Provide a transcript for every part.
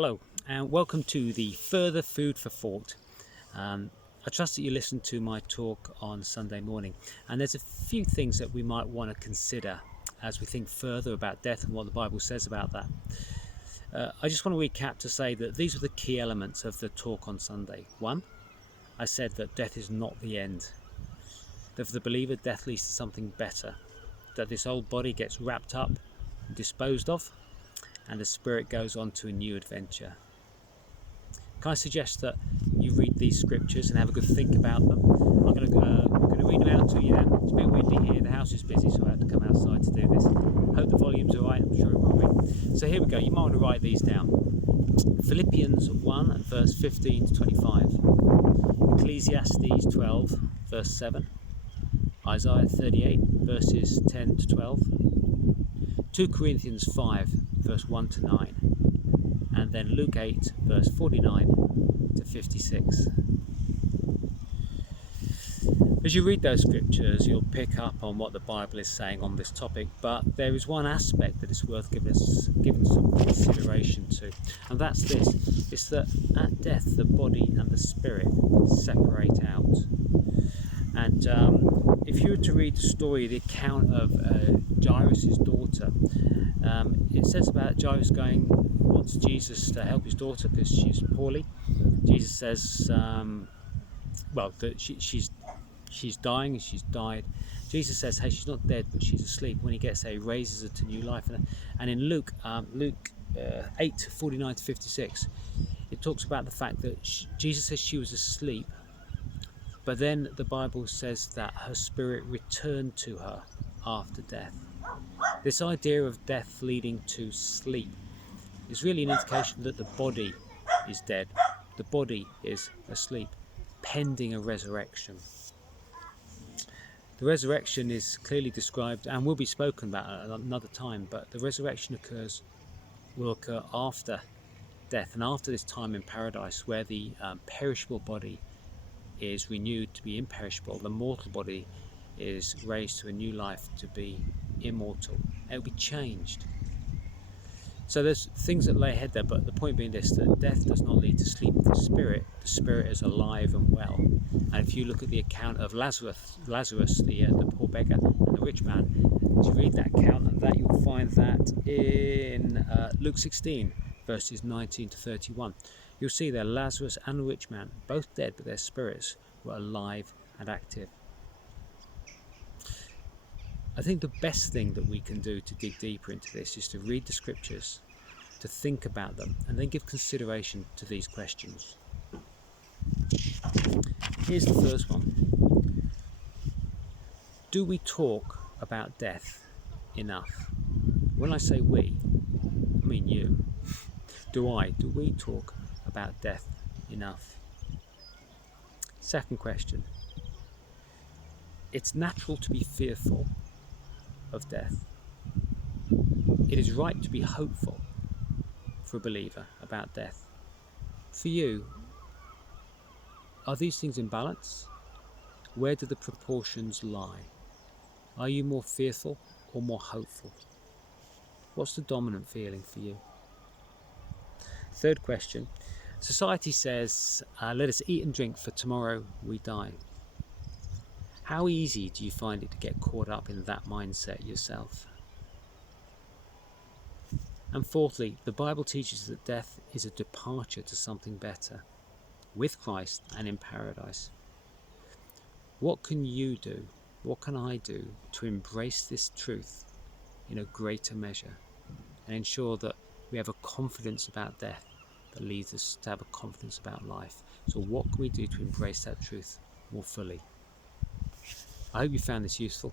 Hello and welcome to the Further Food for Thought. I trust that you listened to my talk on Sunday morning, and there's a few things that we might want to consider as we think further about death and what the Bible says about that. I just want to recap to say that these are the key elements of the talk on Sunday. One, I said that death is not the end, that for the believer death leads to something better, that this old body gets wrapped up and disposed of, and the spirit goes on to a new adventure. Can I suggest that you read these scriptures and have a good think about them? I'm going to read them out to you now. It's a bit windy here, the house is busy, so I have to come outside to do this. Hope the volume's alright, I'm sure it will be. So here we go, you might want to write these down. Philippians 1 and verse 15 to 25. Ecclesiastes 12 verse 7. Isaiah 38 verses 10 to 12. 2 Corinthians 5 verse 1 to 9. And then Luke 8 verse 49 to 56. As you read those scriptures, you'll pick up on what the Bible is saying on this topic, but there is one aspect that is worth giving some consideration to, and that's this: it's that at death the body and the spirit separate out. And if you were to read the story, the account of Jairus' daughter, it says about Jairus wants Jesus to help his daughter because she's poorly. Jesus says, that she's dying and she's died. Jesus says, hey, she's not dead, but she's asleep. When he gets there, he raises her to new life. And in Luke 8, 49 to 56, it talks about the fact that Jesus says she was asleep, but then the Bible says that her spirit returned to her after death. This idea of death leading to sleep is really an indication that the body is dead. The body is asleep, pending a resurrection. The resurrection is clearly described and will be spoken about at another time, but the resurrection will occur after death and after this time in paradise, where the perishable body is renewed to be imperishable. The mortal body is raised to a new life to be immortal. It will be changed. So there's things that lay ahead there, but the point being this: that death does not lead to sleep of the spirit is alive and well. And if you look at the account of Lazarus, the poor beggar, and the rich man, you read that account, and that you'll find that in Luke 16 verses 19 to 31. You'll see there Lazarus and the rich man, both dead, but their spirits were alive and active. I think the best thing that we can do to dig deeper into this is to read the scriptures, to think about them, and then give consideration to these questions. Here's the first one. Do we talk about death enough? When I say we, I mean you. Do we talk about death enough? Second question. It's natural to be fearful of death. It is right to be hopeful for a believer about death. For you, are these things in balance? Where do the proportions lie? Are you more fearful or more hopeful? What's the dominant feeling for you? Third question. Society says, let us eat and drink, for tomorrow we die. How easy do you find it to get caught up in that mindset yourself? And fourthly, the Bible teaches that death is a departure to something better, with Christ and in paradise. What can you do? What can I do to embrace this truth in a greater measure and ensure that we have a confidence about death that leads us to have a confidence about life? So what can we do to embrace that truth more fully? I hope you found this useful.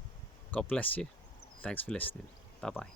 God bless you. Thanks for listening. Bye-bye.